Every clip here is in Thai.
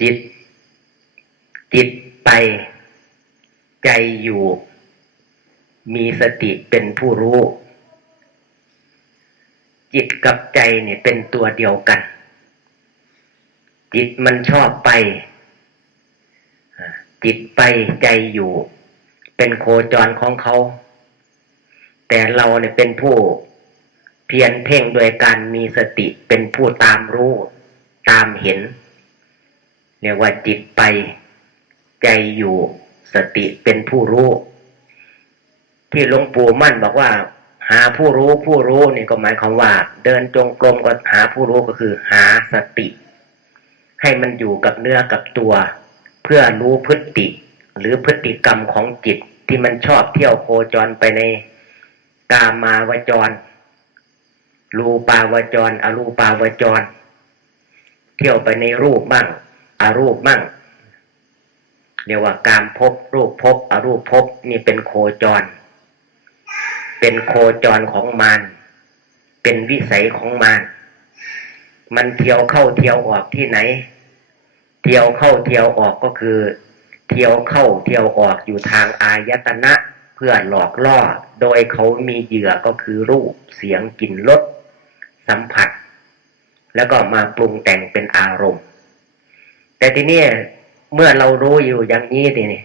จิต จิตไป ใจอยู่ มีสติเป็นผู้รู้ จิตกับใจเนี่ยเป็นตัวเดียวกัน จิตมันชอบไป จิตไปใจอยู่ เป็นโคจรของเขา แต่เราเนี่ยเป็นผู้เพียรเพ่งโดยการมีสติเป็นผู้ตามรู้ ตามเห็น เรียกว่าจิตไป ใจอยู่สติเป็นผู้รู้ ที่หลวงปู่มั่นบอกว่า หาผู้รู้ผู้รู้นี่ก็หมายความว่า เดินจงกรมก็หาผู้รู้ก็คือ หาสติ ให้มันอยู่กับเนื้อกับตัว เพื่อรู้พฤติ หรือพฤติกรรมของจิตที่มันชอบเที่ยวโคจรไปในกามาวจร รูปาวจร อรูปาวจร เที่ยวไปในรูปมั่ง อารูปมั่งเรียกว่าการพบรูปพบอรูปพบนี่เป็นโคจร เป็นโคจรของมารเป็นวิสัยของมารมันเที่ยวเข้าเที่ยวออกที่ไหน เที่ยวเข้าเที่ยวออกก็คือ เที่ยวเข้าเที่ยวออกอยู่ทางอายตนะเพื่อหลอกล่อ โดยเขามีเหยื่อก็คือรูปเสียงกลิ่นรสสัมผัส แล้วก็มาปรุงแต่งเป็นอารมณ์ แต่ทีนี้เมื่อเรารู้อยู่อย่างนี้ทีนี่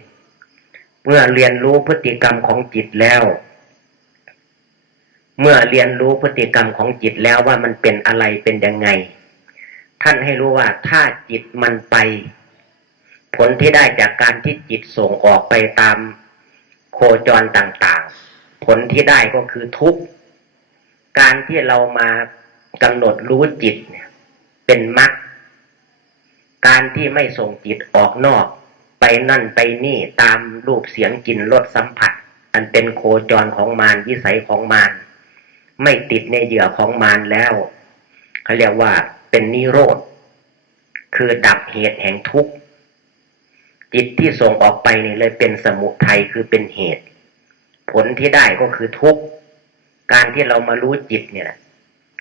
เมื่อเรียนรู้พฤติกรรมของจิตแล้ว เมื่อเรียนรู้พฤติกรรมของจิตแล้วว่ามันเป็นอะไรเป็นยังไง ท่านให้รู้ว่าถ้าจิตมันไป ผลที่ได้จากการที่จิตส่งออกไปตามโคจรต่างๆ ผลที่ได้ก็คือทุกข์การที่เรามากำหนดรู้จิตเนี่ย เป็นมรรค การที่ไม่ส่งจิตออกนอก ไปนั่นไปนี่ตามรูปเสียงกลิ่นรสสัมผัส อันเป็นโคจรของมารวิสัยของมารไม่ติดในเหยื่อของมารแล้วเขาเรียกว่าเป็นนิโรธ คือดับเหตุแห่งทุกข์จิตที่ส่งออกไปนี่เลยเป็นสมุทัยคือเป็นเหตุ ผลที่ได้ก็คือทุกข์การที่เรามารู้จิตเนี่ย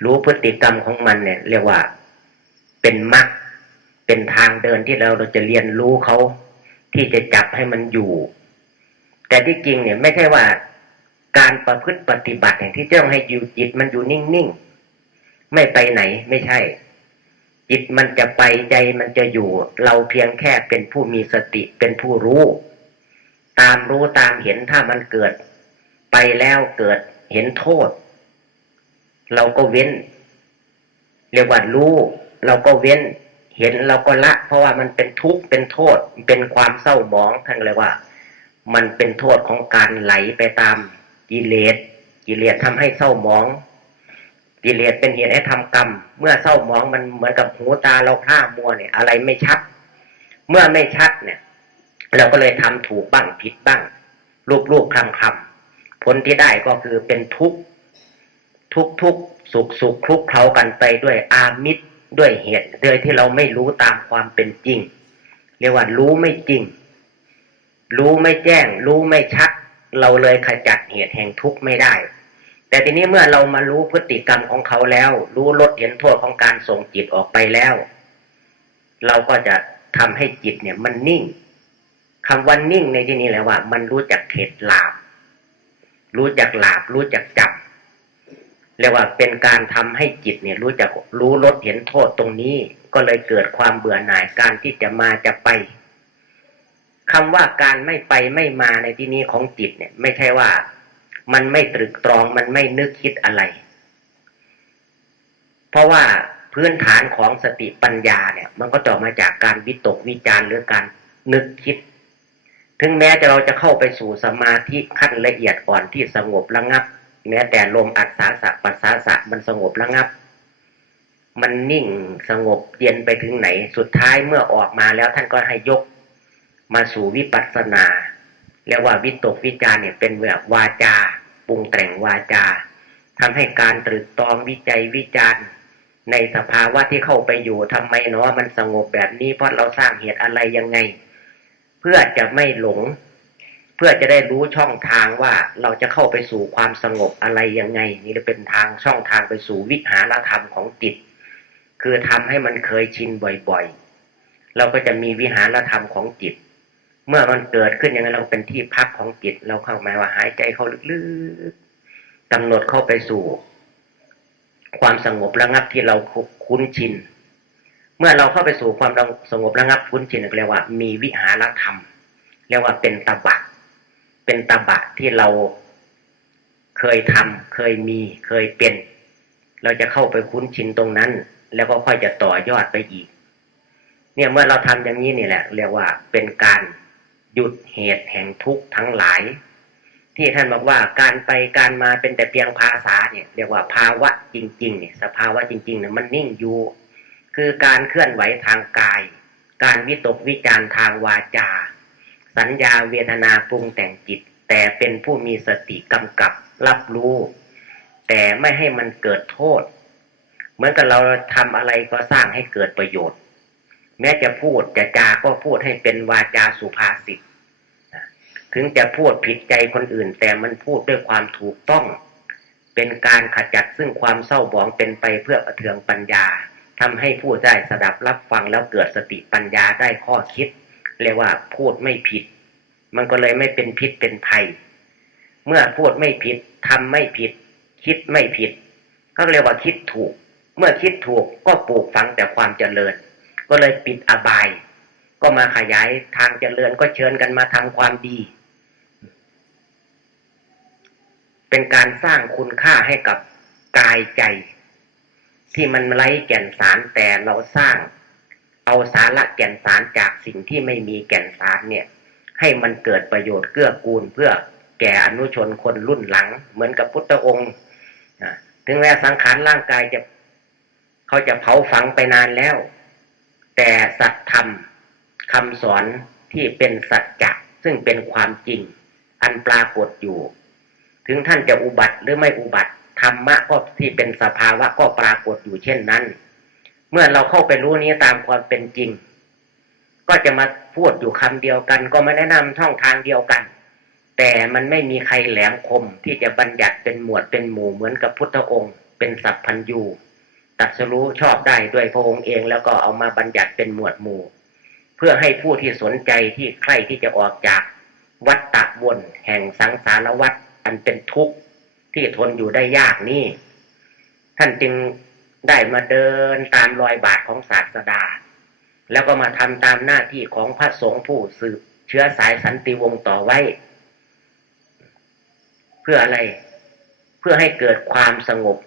รู้พฤติกรรมของมันเนี่ย เรียกว่าเป็นมรรค เป็นทางเดินที่เราเราจะเรียนรู้เขาที่จะจับให้มันอยู่ แต่ที่จริงเนี่ยไม่ใช่ว่าการประพฤติปฏิบัติอย่างที่เจ้าให้อยู่จิตมันอยู่นิ่งๆ ไม่ไปไหนไม่ใช่ จิตมันจะไปใจมันจะอยู่ เราเพียงแค่เป็นผู้มีสติเป็นผู้รู้ ตามรู้ตามเห็นถ้ามันเกิด ไปแล้วเกิดเห็นโทษ เราก็เว้น เรียกว่ารู้ เราก็เว้น เห็นเราก็ละ เพราะว่ามันเป็นทุกข์เป็นโทษ เป็นความเศร้าหมองท่านเลยว่า มันเป็นโทษของการไหลไปตามกิเลสกิเลสทำให้เศร้าหมอง กิเลสเป็นเหตุให้ทำกรรม เมื่อเศร้าหมองมันเหมือนกับหูตาเราพร่ามัวเนี่ย อะไรไม่ชัด เมื่อไม่ชัดเนี่ย เราก็เลยทำถูกบ้างผิดบ้างรูปรูปคำคำผลที่ได้ก็คือเป็นทุกข์ทุกทุกสุขสุขคลุกเคล้ากันไปด้วยอามิตร ด้วยเหตุโดยที่เราไม่รู้ตามความเป็นจริง เรียกว่ารู้ไม่จริง รู้ไม่แจ้ง รู้ไม่ชัด เราเลยขจัดเหตุแห่งทุกข์ไม่ได้ แต่ทีนี้เมื่อเรามารู้พฤติกรรมของเขาแล้ว รู้ลดเห็นโทษของการส่งจิตออกไปแล้ว เราก็จะทำให้จิตเนี่ยมันนิ่งคำว่านิ่งในที่นี้แหละว่า มันรู้จักเข็ดหลาบ รู้จักหลาบ รู้จักจับ เรียกว่าเป็นการทำให้จิตเนี่ยรู้จักรู้ลดเห็นโทษตรงนี้ ก็เลยเกิดความเบื่อหน่ายการที่จะมาจะไปคำว่าการไม่ไปไม่มาในที่นี้ของจิตเนี่ย ไม่ใช่ว่า มันไม่ตรึกตรองมันไม่นึกคิดอะไร เพราะว่าพื้นฐานของสติปัญญาเนี่ย มันก็ต่อมาจากการวิตกวิจารหรือการนึกคิด ถึงแม้จะเราจะเข้าไปสู่สมาธิขั้นละเอียดอ่อนที่สงบระงับ แม้แต่ลมอัศสาสะปัสสาสะมันสงบระงับ มันนิ่งสงบเย็นไปถึงไหน สุดท้ายเมื่อออกมาแล้วท่านก็ให้ยกมาสู่วิปัสสนาเรียกว่าวิตกวิจารเนี่ยเป็นแบบวาจาปรุงแต่งวาจาทำให้การตรึกตรองวิจัยวิจารณ์ ในสภาวะที่เข้าไปอยู่ทำไมเนาะมันสงบแบบนี้เพราะเราสร้างเหตุอะไรยังไง เพื่อจะไม่หลง เพื่อจะได้รู้ช่องทางว่าเราจะเข้าไปสู่ความสงบอะไรยังไง นี่จะเป็นทางช่องทางไปสู่วิหารธรรมของจิต คือทำให้มันเคยชินบ่อยๆ เราก็จะมีวิหารธรรมของจิต เมื่อมันเกิดขึ้นอย่างนั้นเราเป็นที่พักของจิต เราเข้ามาว่าหายใจเข้าลึกๆกำหนดเข้าไปสู่ ความสงบระงับที่เราคุ้นชิน เมื่อเราเข้าไปสู่ความสงบระงับคุ้นชินเรียกว่า มีวิหารธรรมเรียกว่าเป็นตบะ เป็นตบะที่เราเคยทำเคยมีเคยเป็น เราจะเข้าไปคุ้นชินตรงนั้น แล้วก็ค่อยจะต่อยอดไปอีก เนี่ยเมื่อเราทำอย่างนี้นี่แหละ เรียกว่าเป็นการหยุดเหตุแห่งทุกข์ทั้งหลาย ที่ท่านบอกว่าการไปการมาเป็นแต่เพียงภาษาเนี่ย เรียกว่าภาวะจริงๆเนี่ยสภาวะจริงๆเนี่ยมันนิ่งอยู่ คือการเคลื่อนไหวทางกาย การวิตกวิจารทางวาจา สัญญาเวทนาปรุงแต่งจิต แต่เป็นผู้มีสติกำกับรับรู้ แต่ไม่ให้มันเกิดโทษ เหมือนกับเราทำอะไรก็สร้างให้เกิดประโยชน์ แม้จะพูดจะจาก็พูดให้เป็นวาจาสุภาษิตถึงจะพูดผิดใจคนอื่น แต่มันพูดด้วยความถูกต้อง เป็นการขจัดซึ่งความเศร้าหมองเป็นไปเพื่อประเทืองปัญญาทำให้ผู้ได้สดับรับฟังแล้วเกิดสติปัญญาได้ข้อคิด เรียกว่าพูดไม่ผิด มันก็เลยไม่เป็นพิษเป็นภัย เมื่อพูดไม่ผิดทำไม่ผิด คิดไม่ผิด ก็เรียกว่าคิดถูก เมื่อคิดถูกก็ปลูกฝังแต่ความเจริญ ก็เลยปิดอบาย ก็มาขยายทางเจริญก็เชิญกันมาทำความดี เป็นการสร้างคุณค่าให้กับกายใจ ที่มันไร้แก่นสารแต่เราสร้าง เอาสาระแก่นสารจากสิ่งที่ไม่มีแก่นสารเนี่ย ให้มันเกิดประโยชน์เกื้อกูลเพื่อแก่อนุชนคนรุ่นหลัง เหมือนกับพุทธองค์ถึงแม้สังขารร่างกายจะเขาจะเผาฝังไปนานแล้ว แต่สัตธรรมคำสอนที่เป็นสัจจะซึ่งเป็นความจริง อันปรากฏอยู่ ถึงท่านจะอุบัติหรือไม่อุบัติธรรมะก็ที่เป็นสภาวะก็ปรากฏอยู่เช่นนั้น เมื่อเราเข้าไปรู้นี้ตามความเป็นจริง ก็จะมาพูดอยู่คำเดียวกัน ก็ม่แนะนำช่องทางเดียวกัน แต่มันไม่มีใครแหลมคมที่จะบัญญัติเป็นหมวดเป็นหมู่เหมือนกับพุทธองค์ เป็นสัพพัญญูตัดสรู้ชอบได้ด้วยพระองค์เองแล้วก็เอามาบัญญัติเป็นหมวดหมู่ เพื่อให้ผู้ที่สนใจที่ใคร่ที่จะออกจากวัฏฏะวนแห่งสังสารวัฏอันเป็นทุกข์ที่ทนอยู่ได้ยากนี่ ท่านจึง ได้มาเดินตามรอยบาทของศาสดา แล้วก็มาทำตามหน้าที่ของพระสงฆ์ผู้สืบ เชื้อสายสันติวงศ์ต่อไว้ เพื่ออะไรเพื่อให้เกิดความสงบ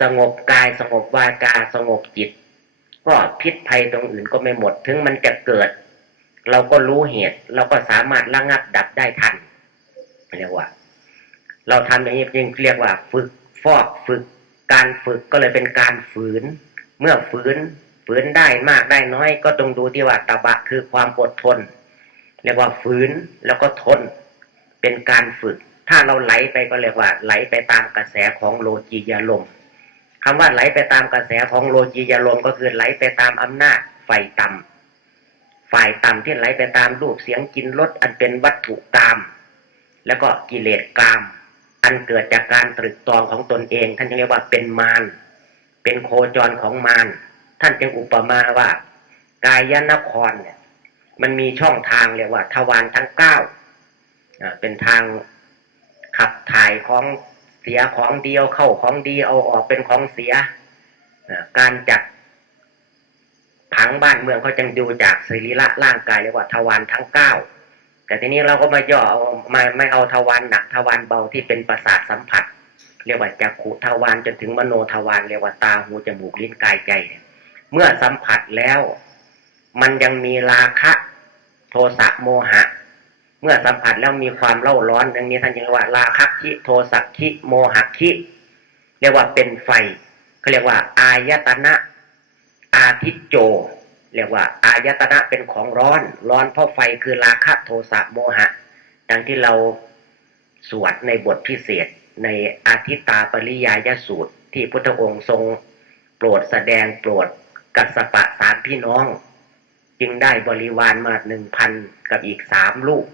สงบกายสงบวาจาสงบจิต ก็พิษภัยตรงอื่นก็ไม่หมด ถึงมันจะเกิด เราก็รู้เหตุ เราก็สามารถระงับดับได้ทันเรียกว่า เราทำอย่างนี้จึงเรียกว่า ฝึกฟอกฝึก การฝึกก็เลยเป็นการฝืน เมื่อฝืนฝืนได้มากได้น้อย ก็ต้องดูที่ว่าตะบะคือความอดทนเรียกว่าฝืนแล้วก็ทน เป็นการฝึก ถ้าเราไหลไปก็เรียกว่า ไหลไปตามกระแสของโลจียาลมคำว่าไหลไปตามกระแสของโลจียาลมก็คือไหลไปตามอำนาจไฟต่ำฝ่ายต่ำที่ไหลไปตามรูปเสียงกินรสอันเป็นวัตถุกรรมแล้วก็กิเลสกรรม อันเกิดจากการตรึกตรองของตนเอง ท่านเรียกว่าเป็นมาร เป็นโคจรของมาร ท่านจึงอุปมาว่ากายนครเนี่ย มันมีช่องทางเรียกว่า ทวารทั้งเก้าเป็นทางขับถ่ายของเสียของเดียวเข้าของดีเอาออกเป็นของเสีย การจัดผังบ้านเมืองเขาจึงดูจากสรีระร่างกายเรียกว่าทวารทั้งเก้า แต่ทีนี้เราก็มาย่อเอามาไม่เอาทวารหนักทวารเบาที่เป็นประสาทสัมผัส เรียกว่าจักขุทวารจนถึงมโนทวารเรียกว่าตาหูจมูกลิ้นกายใจเนี่ยเมื่อสัมผัสแล้ว มันยังมีราคะ โทสะโมหะ เมื่อสัมผัสแล้วมีความเล่าร้อนดังนี้ท่านจึงว่า ราคะคิโทสักคิโมหะคิเรียกว่าเป็นไฟเขาเรียกว่า อายตนะ อาทิโจ เรียกว่า อายตนะเป็นของร้อน ร้อนเพราะไฟคือราคะโทสะโมหะ ดังที่เราสวดในบทพิเศษในอาทิตาปริยายสูตร ที่พุทธองค์ทรงโปรดแสดงโปรดกัสปะสามพี่น้อง จึงได้บริวารมาหนึ่งพันกับอีกสามลูก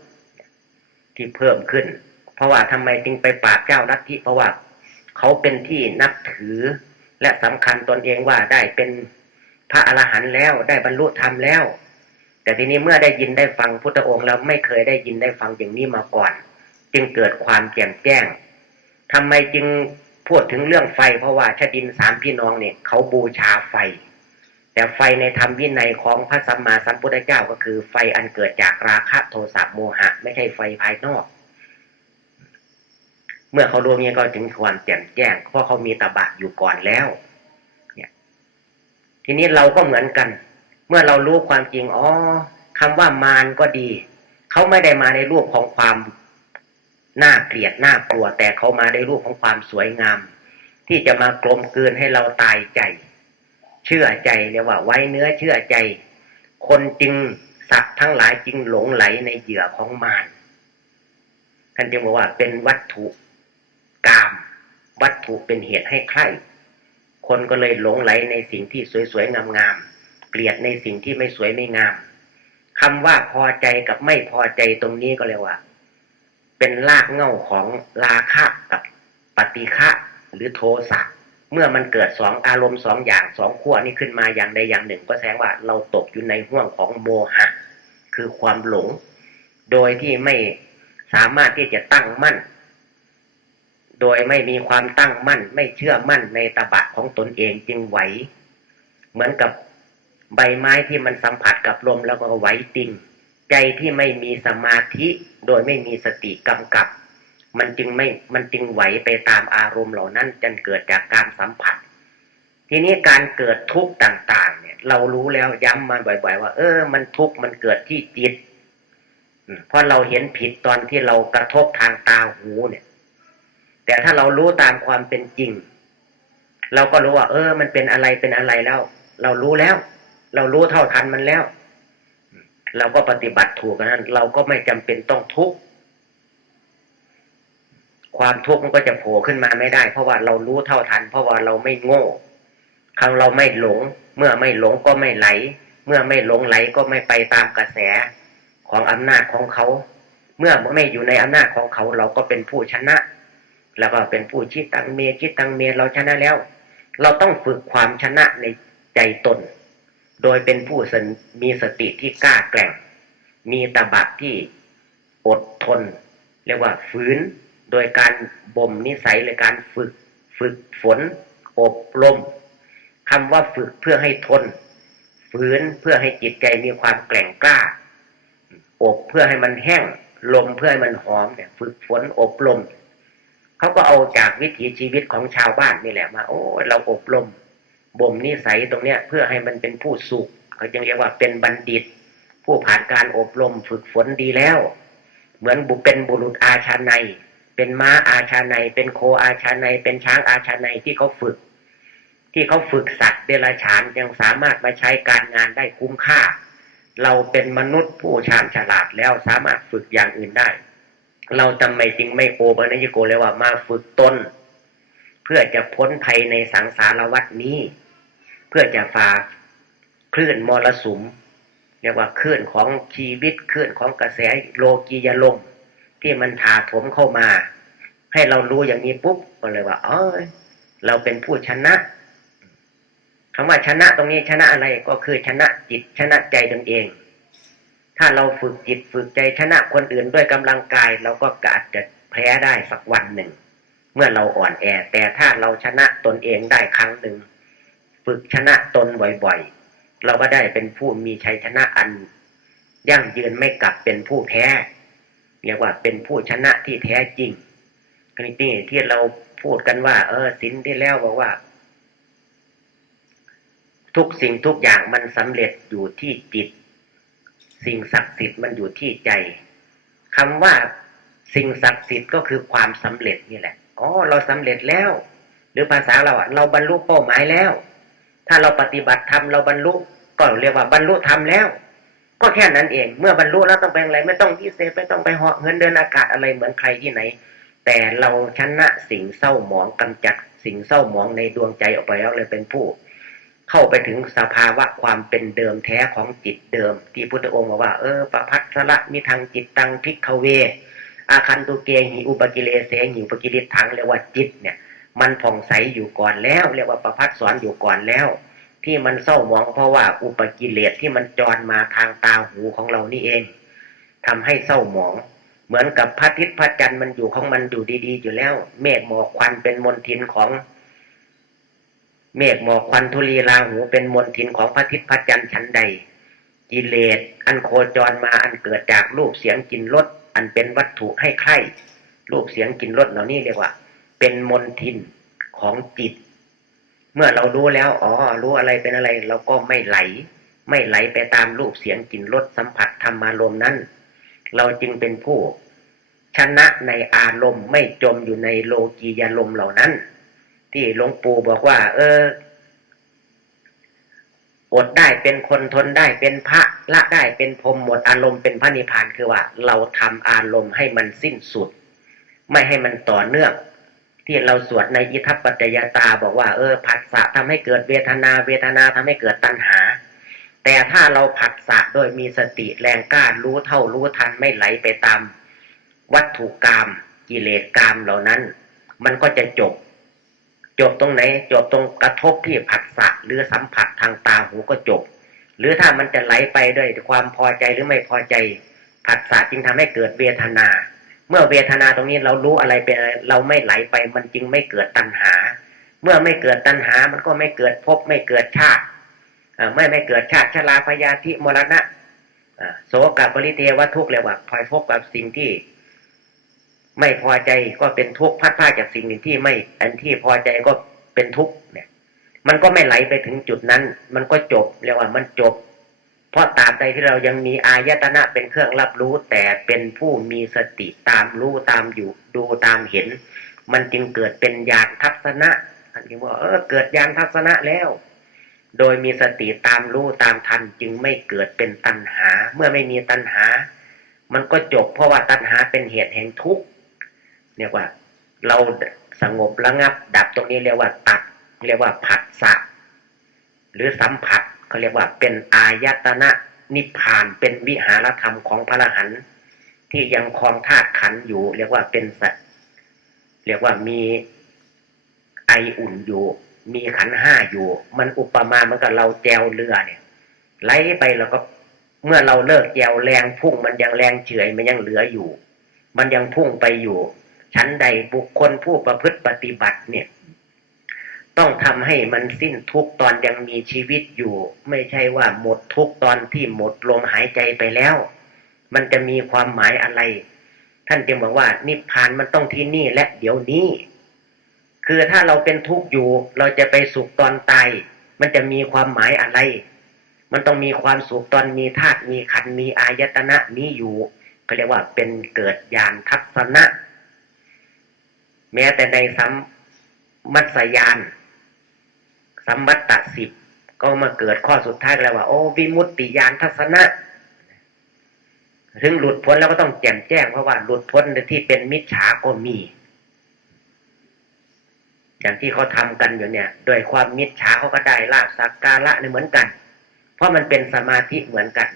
ที่เพิ่มขึ้น เพราะว่าทำไมจึงไปปราบเจ้านัทธิเพราะว่าเขาเป็นที่นับถือและสำคัญตนเองว่าได้เป็น พระอรหันต์แล้วได้บรรลุธรรมแล้ว แต่ทีนี้เมื่อได้ยินได้ฟังพุทธองค์แล้วไม่เคยได้ยินได้ฟังอย่างนี้มาก่อน จึงเกิดความแจ่มแจ้งทำไมจึงพูดถึงเรื่องไฟ เพราะว่าชาดินสามพี่น้องเนี่ยเขาบูชาไฟ แต่ไฟในธรรมวินัยของพระสัมมาสัมพุทธเจ้าก็คือ ไฟอันเกิดจากราคะโทสะโมหะ ไม่ใช่ไฟภายนอก เมื่อเขารู้เงี้ยก็ถึงความแจ่มแจ้งเพราะเขามีตบะอยู่ก่อนแล้ว ทีนี้เราก็เหมือนกัน เมื่อเรารู้ความจริงอ๋อคำว่ามารก็ดี เขาไม่ได้มาในรูปของความน่าเกลียดน่ากลัว แต่เขามาในรูปของความสวยงาม ที่จะมากลมเกลืนให้เราตายใจ เชื่อใจเรียว่า ไว้เนื้อเชื่อใจ คนจึงสัตว์ทั้งหลายจึงหลงไหลในเหยื่อของมารท่านจึงบอกว่าเป็นวัตถุกาม วัตถุเป็นเหตุให้ใคร่ คนก็เลยหลงไหลในสิ่งที่สวยๆงามๆเกลียดในสิ่งที่ไม่สวยไม่งามคำว่าพอใจกับไม่พอใจตรงนี้ก็เรียกว่า เป็นรากเหง้าของราคะกับปฏิฆะหรือโทสะเมื่อมันเกิดสองอารมณ์สองอย่างสองขั้วนี้ขึ้นมาอย่างใดอย่างหนึ่ง ก็แสดงว่าเราตกอยู่ในห่วงของโมหะ คือความหลง โดยที่ไม่สามารถที่จะตั้งมั่น โดยไม่มีความตั้งมั่น ไม่เชื่อมั่นในตบะของตนเองจึงไหว เหมือนกับใบไม้ที่มันสัมผัสกับลมแล้วก็ไหวติงใจที่ไม่มีสมาธิโดยไม่มีสติกำกับ มันจึงไม่มันจึงไหวไปตามอารมณ์เหล่านั้นจนเกิดจากการสัมผัส ทีนี้การเกิดทุกข์ต่างๆ เนี่ย เรารู้แล้วย้ำมาบ่อย ๆ ว่า เออ มันทุกข์มันเกิดที่จิตเพราะเราเห็นผิดตอนที่เรากระทบทางตาหูเนี่ย แต่ถ้าเรารู้ตามความเป็นจริง เราก็รู้ว่า เออ มันเป็นอะไรเป็นอะไรแล้ว เรารู้แล้ว เรารู้เท่าทันมันแล้ว เราก็ปฏิบัติถูกนั้น เราก็ไม่จำเป็นต้องทุกข์ความทุกข์มันก็จะโผล่ขึ้นมาไม่ได้ เพราะว่าเรารู้เท่าทัน เพราะว่าเราไม่โง่ครั้งเราไม่หลง เมื่อไม่หลงก็ไม่ไหล เมื่อไม่หลงไหลก็ไม่ไปตามกระแสของอำนาจของเขา เมื่อไม่อยู่ในอำนาจของเขา เราก็เป็นผู้ชนะ แล้วก็เป็นผู้ชิตังเมชิตังเมเราชนะแล้ว เราต้องฝึกความชนะในใจตน โดยเป็นผู้มีสติที่กล้าแกร่ง มีตบะที่อดทน เรียกว่าฝืนโดยการบ่มนิสัยเลยการฝึกฝึกฝน อบรมคำว่าฝึกเพื่อให้ทน ฝืนเพื่อให้จิตใจมีความแกร่งกล้า อบเพื่อให้มันแห้งลมเพื่อให้มันหอมเนี่ย ฝึกฝนอบรม เขาก็เอาจากวิถีชีวิตของชาวบ้านนี่แหละมา โอ้เราอบรมบ่มนิสัยตรงเนี้ย เพื่อให้มันเป็นผู้สุขเขาจึงเรียกว่าเป็นบัณฑิต ผู้ผ่านการอบรมฝึกฝนดีแล้ว เหมือนบุเป็นบุรุษอาชาในเป็นม้าอาชาในเป็นโคอาชาในเป็นช้างอาชาในที่เขาฝึก ที่เขาฝึกสัตว์เดรัจฉานยังสามารถมาใช้การงานได้คุ้มค่า เราเป็นมนุษย์ผู้ชาญฉลาดแล้วสามารถฝึกอย่างอื่นได้ เราทำไมจึงไม่โกบนยโกเลยว่ามาฝึกตนเพื่อจะพ้นภัยในสังสารวัฏนี้ เพื่อจะฝ่าคลื่นมรสุมเรียกว่าคลื่นของชีวิตคลื่นของกระแสโลกียลมที่มันถาโถมเข้ามา ให้เรารู้อย่างนี้ปุ๊บก็เลยว่าเออเราเป็นผู้ชนะคำว่าชนะตรงนี้ชนะอะไรก็คือชนะจิตชนะใจตนเอง ถ้าเราฝึกจิตฝึกใจชนะคนอื่นด้วยกำลังกาย เราก็อาจจะแพ้ได้สักวันหนึ่ง เมื่อเราอ่อนแอ แต่ถ้าเราชนะตนเองได้ครั้งหนึ่งฝึกชนะตนบ่อยๆ เราก็ได้เป็นผู้มีชัยชนะอัน ยั่งยืนไม่กลับเป็นผู้แพ้เรียกว่าเป็นผู้ชนะที่แท้จริงนี่ที่เราพูดกันว่า เออสินที่แล้วบอกว่า ทุกสิ่งทุกอย่างมันสำเร็จอยู่ที่จิต สิ่งศักดิ์สิทธิ์มันอยู่ที่ใจคำว่าสิ่งศักดิ์สิทธิ์ก็คือความสำเร็จนี่แหละอ๋อเราสำเร็จแล้ว หรือภาษาเราอะ เราบรรลุเป้าหมายแล้ว ถ้าเราปฏิบัติธรรมเราบรรลุก็เรียกว่าบรรลุธรรมแล้ว ก็แค่นั้นเอง เมื่อบรรลุแล้วต้องไปอะไร ไม่ต้องพิเศษไม่ต้องไปเหาะเงินเดินอากาศอะไรเหมือนใครที่ไหน แต่เราชนะสิ่งเศร้าหมองกำจัดสิ่งเศร้าหมองในดวงใจออกไปแล้วเลยเป็นผู้ เข้าไปถึงสภาวะความเป็นเดิมแท้ของจิตเดิม ที่พุทธองค์บอกว่า เออประพัสละมิทางจิตตังพิกเว อาคันตุเกหิอุปกิเลเสหิอุปกิริถังเรียกว่าจิตเนี่ย มันผ่องใสอยู่ก่อนแล้ว เรียกว่าประพัดสอนอยู่ก่อนแล้ว ที่มันเศร้าหมองเพราะว่าอุปกิเลสที่มันจรมาทางตาหูของเรานี่เองทำให้เศร้าหมอง เหมือนกับพระอาทิตย์พระจันทร์มันอยู่ของมันอยู่ดีๆ อยู่แล้ว เมฆหมอกควันเป็นมลทินของ เมฆหมอกควันธุลีลาหูเป็นมลทินของพระทิตพระจันทร์ชั้นใด กิเลสอันโคจรมาอันเกิดจากรูปเสียงกลินรสอันเป็นวัตถุให้ใคร่รูปเสียงกลินรสเหล่านี้เรียกว่า เป็นมลทินของจิต เมื่อเรารู้แล้วอ๋อรู้อะไรเป็นอะไร เราก็ไม่ไหล ไม่ไหลไปตามรูปเสียงกลิ่นรสสัมผัสธรรมารมณ์นั้น เราจึงเป็นผู้ชนะในอารมณ์ไม่จมอยู่ในโลกียารมณ์เหล่านั้น ที่หลวงปู่บอกว่า เอออดได้เป็นคนทนได้เป็นพระละได้เป็นพรมหมดอารมณ์เป็นพระนิพพานคือว่า เราทำอารมณ์ให้มันสิ้นสุด ไม่ให้มันต่อเนื่อง ที่เราสวดในอิทัปปัจจยตาบอกว่าเออผัสสะทำให้เกิดเวทนาเวทนาทำให้เกิดตัณหา แต่ถ้าเราผัสสะโดยมีสติแรงกล้ารู้เท่ารู้ทันไม่ไหลไปตาม วัตถุกรรมกิเลสกรรมเหล่านั้น มันก็จะจบ จบตรงไหน จบตรงกระทบที่ผัสสะหรือสัมผัสทางตาหูก็จบ หรือถ้ามันจะไหลไปด้วยความพอใจหรือไม่พอใจ ผัสสะจึงทำให้เกิดเวทนา เมื่อเวทนาตรงนี้เรารู้อะไรเป็นอะไรเราไม่ไหลไป มันจึงไม่เกิดตัณหา เมื่อไม่เกิดตัณหา มันก็ไม่เกิดภพไม่เกิดชาติไม่ไม่เกิดชาติชราพยาธิมรณะโสกับปริเทวทุกข์เรียกว่าพลอยพบกับสิ่งที่ ไม่พอใจก็เป็นทุกข์พัดพลาดจากสิ่งหนึ่งที่ไม่ อันที่พอใจก็เป็นทุกข์เนี่ย มันก็ไม่ไหลไปถึงจุดนั้น มันก็จบเรียกว่ามันจบ เพราะตราบใดที่เรายังมีอายตนะเป็นเครื่องรับรู้ แต่เป็นผู้มีสติตามรู้ตามอยู่ดูตามเห็น มันจึงเกิดเป็นญาณทัศนะท่านจึงว่าเออเกิดญาณทัศนะแล้ว โดยมีสติตามรู้ตามทันจึงไม่เกิดเป็นตัณหา เมื่อไม่มีตัณหา มันก็จบเพราะว่าตัณหาเป็นเหตุแห่งทุกข์ เรียกว่า เราสงบระงับ ดับตรงนี้เรียกว่าตัดเรียกว่าผัสสะหรือสัมผัสเขาเรียกว่าเป็นอายตนะนิพพานเป็นวิหารธรรมของพระอรหันต์ที่ยังคลองธาตุขันอยู่ เรียกว่าเป็นสัตว์เรียกว่ามีไออุ่นอยู่ มีขันห้าอยู่ มันอุปมาเหมือนกับเราแจวเรือเนี่ยไหลไปแล้วก็เมื่อเราเลิกแจวแรงพุ่งมันยังแรงเฉยมันยังเหลืออยู่ มันยังพุ่งไปอยู่ ชั้นใดบุคคลผู้ประพฤติปฏิบัติเนี่ย ต้องทำให้มันสิ้นทุกตอนยังมีชีวิตอยู่ ไม่ใช่ว่าหมดทุกตอนที่หมดลมหายใจไปแล้ว มันจะมีความหมายอะไร ท่านจึงบอกว่า นิพพานมันต้องที่นี่และเดี๋ยวนี้ คือถ้าเราเป็นทุกข์อยู่ เราจะไปสุขตอนตายมันจะมีความหมายอะไร มันต้องมีความสุขตอนมีธาตุมีขันมีอายตนะนี้อยู่เขาเรียกว่าเป็นเกิดญาณทัศนะ แม้แต่ในสัมมัตสยาน สัมมัตตสิบก็มาเกิดข้อสุดท้ายแล้วว่า โอ้วิมุตติญาณทัศนะ ถึงหลุดพ้นแล้วก็ต้องแจ่มแจ้งเพราะว่าหลุดพ้นที่เป็นมิจฉาก็มี อย่างที่เขาทำกันอยู่เนี่ย โดยความมิจฉาเขาก็ได้ลาบสักการะในเหมือนกัน เพราะมันเป็นสมาธิเหมือนกัน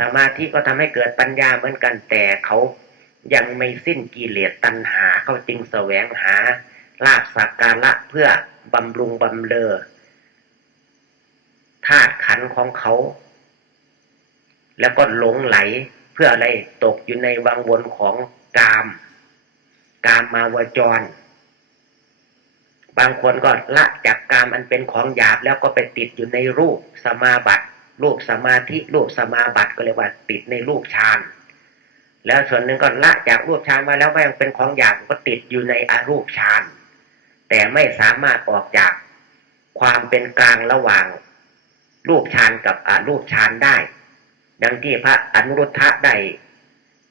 สมาธิก็ทำให้เกิดปัญญาเหมือนกัน แต่เขา ยังไม่สิ้นกิเลสตัณหาเขาจึงแสวงหาลาบสักการะเพื่อบำรุงบำเลอธาตุขันของเขา แล้วก็หลงไหลเพื่ออะไรตกอยู่ในวังวนของกาม กามมาวจร บางคนก็ละจากกามอันเป็นของหยาบแล้วก็ไปติดอยู่ในรูปสมาบัติรูปสมาธิรูปสมาบัติก็เรียกว่าติดในรูปฌาน แล้วส่วนหนึ่งก็ละจากรูปฌานมาแล้วก็ยังเป็นของหยาบก็ติดอยู่ในอรูปฌานแต่ไม่สามารถออกจากความเป็นกลางระหว่าง รูปฌานกับอรูปฌานได้ ดังที่พระอนุรุทธะได้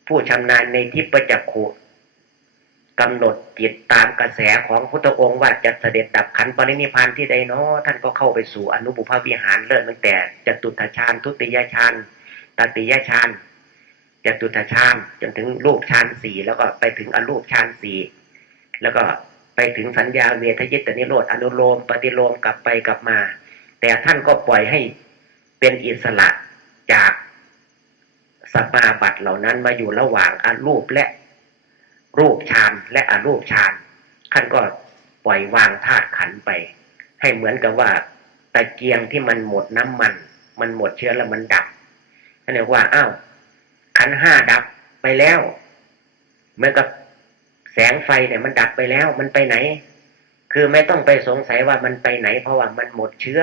ผู้ชำนาญในทิพจักขุกำหนดจิตตามกระแสของพุทธองค์ว่าจะเสด็จดับขันปรินิพานที่ใดเนาะท่านก็เข้าไปสู่อนุบุพวิหารเริ่มตั้งแต่จตุตฌานทุติยฌานตติยฌาน จตุตฌานจนถึงรูปฌานสี่แล้วก็ไปถึงอรูปฌานสี่แล้วก็ไปถึงสัญญาเวทยิตนิโรธอนุโลม ปฏิโลมกลับไปกลับมา แต่ท่านก็ปล่อยให้เป็นอิสระจากสมาบัติเหล่านั้นมาอยู่ระหว่างอรูปและรูปฌานและอรูปฌานท่านก็ปล่อยวางธาตุขันไป ให้เหมือนกับว่าตะเกียงที่มันหมดน้ำมัน มันหมดเชื้อแล้วมันดับท่านเรียกว่าอ้าว ขันห้าดับไปแล้วเหมือนกับแสงไฟเนี่ยมันดับไปแล้ว มันไปไหน คือไม่ต้องไปสงสัยว่ามันไปไหน เพราะว่ามันหมดเชื้อ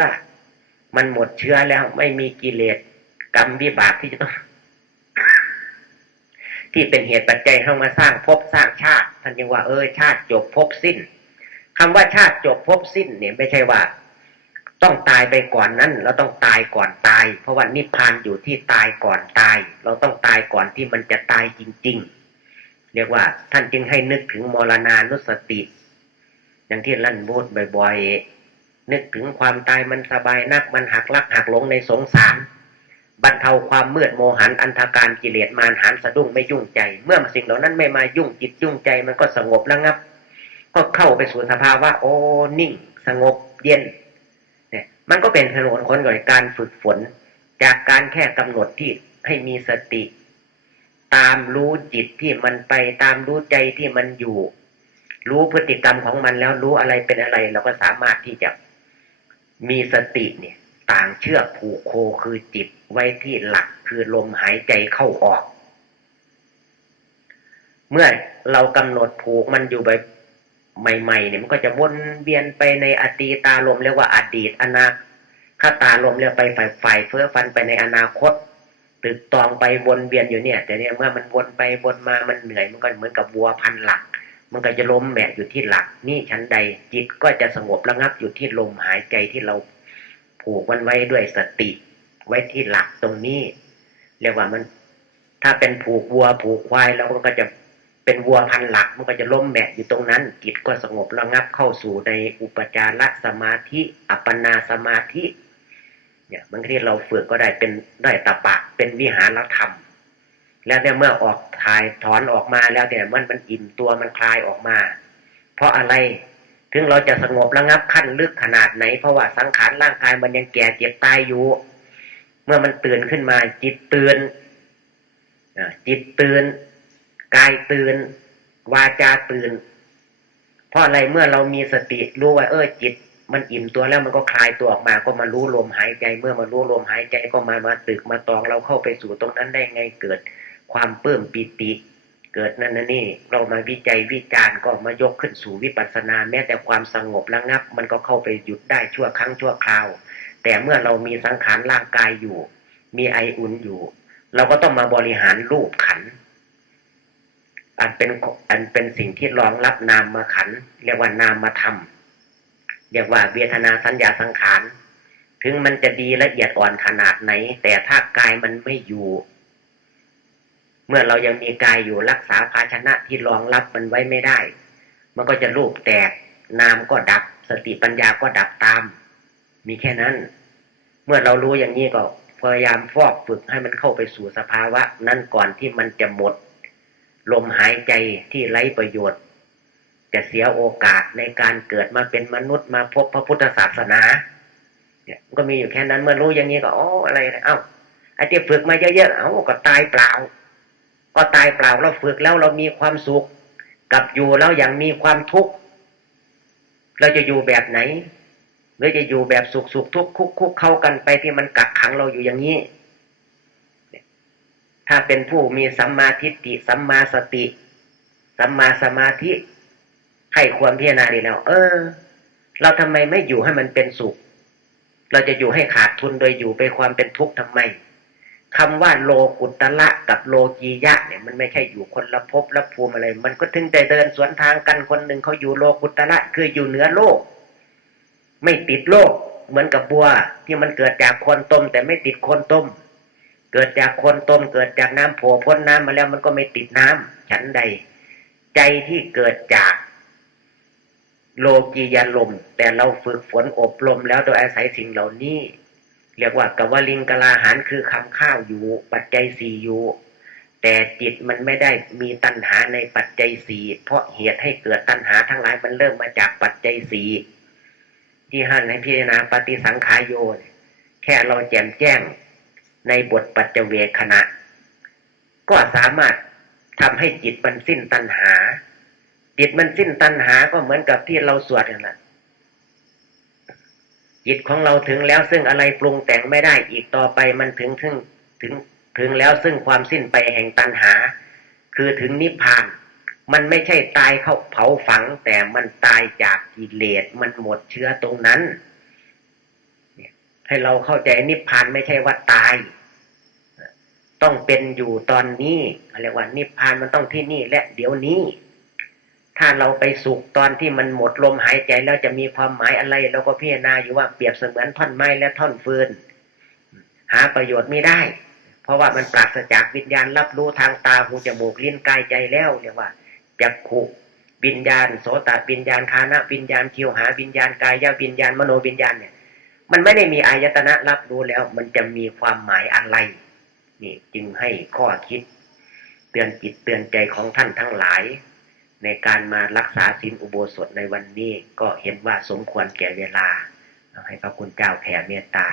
มันหมดเชื้อแล้วไม่มีกิเลสกรรมวิบากที่จะต้องที่เป็นเหตุปัจจัยเข้ามาสร้างภพสร้างชาติท่านจึงว่าเออชาติจบภพสิ้นคำว่าชาติจบภพสิ้นเนี่ยไม่ใช่ว่า ต้องตายไปก่อนนั้น เราต้องตายก่อนตาย เพราะว่านิพพานอยู่ที่ตายก่อนตาย เราต้องตายก่อนที่มันจะตายจริง ๆ เรียกว่าท่านจึงให้นึกถึงมรณานุสติ อย่างที่ลั่นพูดบ่อยๆนึกถึงความตายมันสบายนักมันหักลักหักหลงในสงสารบรรเทาความมืดโมหันอันธการกิเลสมารหันสะดุ้งไม่ยุ่งใจ เมื่อสิ่งเหล่านั้นไม่มายุ่งจิตยุ่งใจมันก็สงบระงับ ก็เข้าไปสู่สภาวะโอ้นิ่ง สงบเย็น มันก็เป็นถนนคนก่อนการฝึกฝน จากการแค่กำหนดที่ให้มีสติ ตามรู้จิตที่มันไปตามรู้ใจที่มันอยู่ รู้พฤติกรรมของมันแล้วรู้อะไรเป็นอะไร เราก็สามารถที่จะมีสติเนี่ย ต่างเชือกผูกโคคือจิตไว้ที่หลักคือลมหายใจเข้าออก เมื่อเรากำหนดผูกมันอยู่แบบ ใหม่ๆเนี่ยมันก็จะวนเวียนไปในอดีตาลมเรียกว่าอดีตอนาคตาลมเรียกไปฝ่ายฝ่ายเฟื้อฟันไปในอนาคตตึกตองไปวนเวียนอยู่เนี่ย แต่เนี่ยเมื่อมันวนไปวนมามันเหนื่อยมันก็เหมือนกับวัวพันหลัก มันก็จะล้มแหมะอยู่ที่หลัก นี่ชั้นใด จิตก็จะสงบระงับอยู่ที่ลมหายใจที่เราผูกมันไว้ด้วยสติ ไว้ที่หลักตรงนี้ เรียกว่ามัน ถ้าเป็นผูกวัวผูกควายแล้วมันก็จะ เป็นวัวพันหลักมันก็จะล้มแบะอยู่ตรงนั้นจิตก็สงบระงับเข้าสู่ในอุปจารสมาธิ อัปปนาสมาธิเนี่ยบางทีเราฝึกก็ได้เป็นได้ตะปะเป็นวิหารธรรม แล้วเนี่ยเมื่อออกถ่ายถอนออกมาแล้วเนี่ยมันมันอิ่มตัวมันคลายออกมา เพราะอะไรถึงเราจะสงบระงับขั้นลึกขนาดไหน เพราะว่าสังขารร่างกายมันยังแก่เจ็บตายอยู่ เมื่อมันตื่นขึ้นมา จิตตื่นจิตตื่น กายตื่น วาจาตื่น เพราะอะไรเมื่อเรามีสติรู้ว่าเออจิต มันอิ่มตัวแล้วมันก็คลายตัวออกมา ก็มารู้ลมหายใจ เมื่อมารู้ลมหายใจก็มามาตึกมาตองเราเข้าไปสู่ตรงนั้นได้ไงเกิด ความเพิ่มปีติเกิดนั่นนะนี่เรามาวิจัยวิจารณ์ก็มายกขึ้นสู่วิปัสสนา แม้แต่ความสงบระงับ มันก็เข้าไปหยุดได้ชั่วครั้งชั่วคราว แต่เมื่อเรามีสังขารร่างกายอยู่ มีไออุ่นอยู่ เราก็ต้องมาบริหารรูปขันธ์ อันเป็นอันเป็นสิ่งที่รองรับนามมาขัน เรียกว่านามมาธรรมเรียกว่าเวทนาสัญญาสังขาร ถึงมันจะดีละเอียดอ่อนขนาดไหน แต่ถ้ากายมันไม่อยู่ เมื่อเรายังมีกายอยู่รักษาภาชนะที่รองรับมันไว้ไม่ได้ มันก็จะรูปแตกนามก็ดับ สติปัญญาก็ดับตาม มีแค่นั้น เมื่อเรารู้อย่างนี้ก็พยายามฟอกฝึกให้มันเข้าไปสู่สภาวะ นั้นก่อนที่มันจะหมด ลมหายใจที่ไร้ประโยชน์ จะเสียโอกาสในการเกิดมาเป็นมนุษย์มาพบพระพุทธศาสนา เนี่ยก็มีอยู่แค่นั้นเมื่อรู้อย่างนี้ก็อ๋ออะไรเอ้าไอ้ที่ฝึกมาเยอะๆเอ้าก็ตายเปล่า ก็ตายเปล่าเราฝึกแล้วเรามีความสุข กับอยู่แล้วอย่างมีความทุกข์เราจะอยู่แบบไหนหรือจะอยู่แบบสุขสุขทุกข์คุกคุกเข้ากันไปที่มันกักขังเราอยู่อย่างนี้ ถ้าเป็นผู้มีสัมมาทิฏฐิสัมมาสติ สัมมาสมาธิให้ความพิจารณาดีแล้ว เออ เราทำไมไม่อยู่ให้มันเป็นสุข เราจะอยู่ให้ขาดทุนโดยอยู่ไปความเป็นทุกข์ทำไมคำว่าโลกุตละกับโลกียะ เนี่ยมันไม่ใช่อยู่คนละภพละภูมิอะไร มันก็ถึงใจเดินสวนทางกันคนหนึ่งเขาอยู่โลกุตละคืออยู่เหนือโลก ไม่ติดโลก เหมือนกับบัวที่มันเกิดจากคนต้มแต่ไม่ติดคนต้ม เกิดจากคนต้มเกิดจากน้ำโผล่พ้นน้ำมาแล้วมันก็ไม่ติดน้ำฉันใด ใจที่เกิดจากโลกียาลม แต่เราฝึกฝนอบรมแล้วโดยอาศัยสิ่งเหล่านี้ เรียกว่ากวลิงกลาหารคือคำข้าวอยู่ ปัจจัยสี่อยู่แต่จิตมันไม่ได้มีตัณหาในปัจจัยสี่เพราะเหตุให้เกิดตัณหาทั้งหลายมันเริ่มมาจากปัจจัยสี่ที่หันให้พิจารณาปฏิสังขายโยนแค่เราแจ่มแจ้ง ในบทปัจเจเวคณะ ก็สามารถทำให้จิตมันสิ้นตัณหา จิตมันสิ้นตัณหาก็เหมือนกับที่เราสวดกันแหละจิตของเราถึงแล้วซึ่งอะไรปรุงแต่งไม่ได้อีกต่อไปมันถึงถึงถึงถึงแล้วซึ่งความสิ้นไปแห่งตัณหา คือถึงนิพพาน มันไม่ใช่ตายเข้าเผาฝัง แต่มันตายจากกิเลสมันหมดเชื้อตรงนั้น ให้เราเข้าใจนิพพานไม่ใช่ว่าตาย ต้องเป็นอยู่ตอนนี้เรียกว่านิพพานมันต้องที่นี่และเดี๋ยวนี้ ถ้าเราไปสุขตอนที่มันหมดลมหายใจแล้วจะมีความหมายอะไร เราก็พิจารณาอยู่ว่าเปรียบเสมือนท่อนไม้และท่อนฟืน หาประโยชน์ไม่ได้ เพราะว่ามันปราศจากวิญญาณรับรู้ทางตาหูจมูกลิ้นกายใจแล้วเรียกว่าจักขุวิญญาณโสตวิญญาณคานะวิญญาณคิวหาวิญญาณกายวิญญาณมโนวิญญาณเนี่ย มันไม่ได้มีอายตนะรับรู้แล้ว มันจะมีความหมายอะไร นี่จึงให้ข้อคิดเตือนจิตเตือนใจของท่านทั้งหลาย ในการมารักษาศีลอุโบสถในวันนี้ก็เห็นว่าสมควรแก่เวลา ให้พระคุณเจ้าแผ่เมตตา